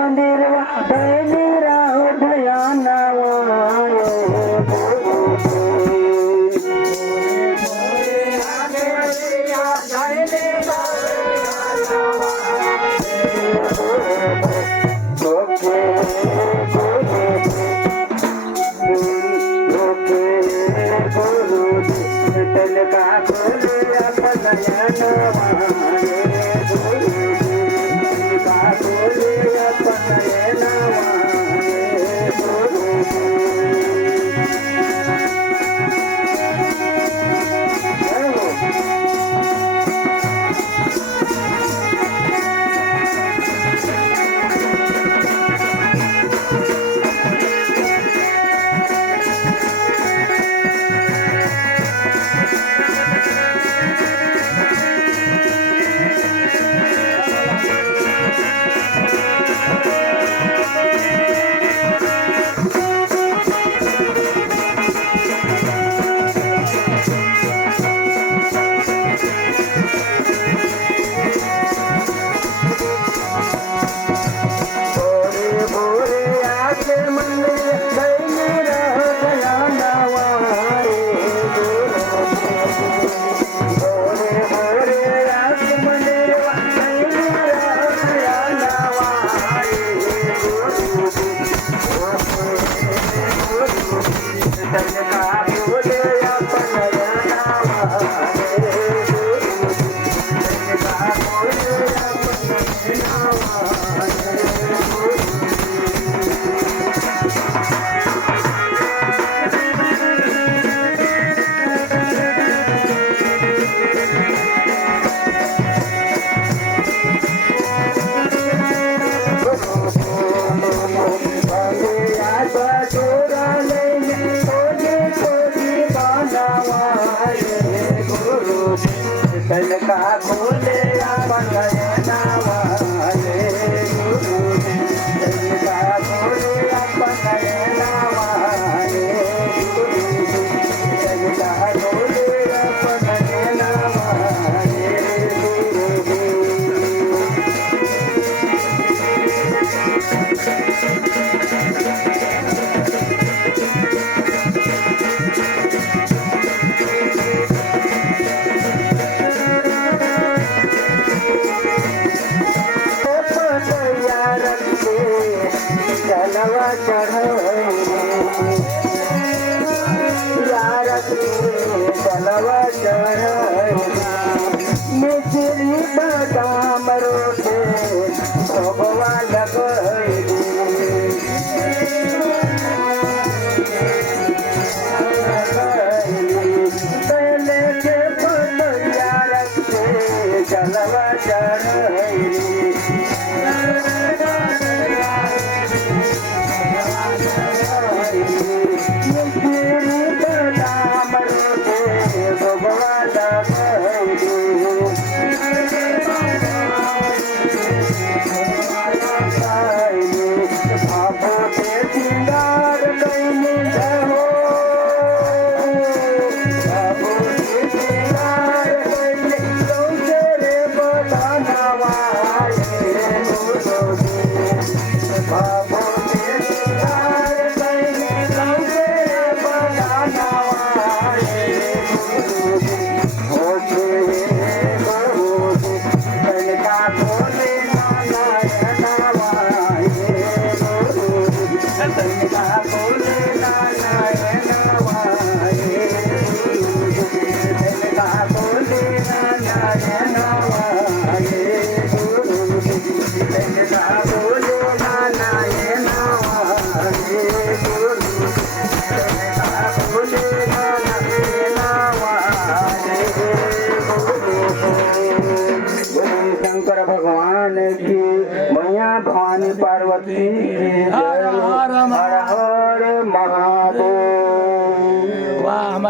मंदिर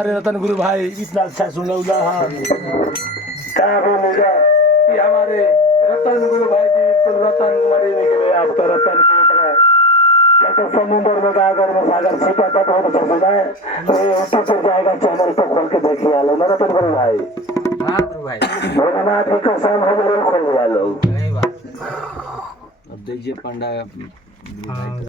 हमारे रतन गुरु भाई इतना अच्छा सुना क्या बोलेगा कि हमारे रतन गुरु भाई जी रतन मरी निकले आप तो रतन तो समुद्र में गागर में सागर छिपा था बहुत अच्छा सुना है तो यूट्यूब पर जाएगा चैनल पर खोल के देखिए लो मेरा तो गुरु भाई हाँ गुरु भाई भोलेनाथ की कसम है जरूर खोल दिया लोग सही बात अब देखिए पंडा गुरु भाई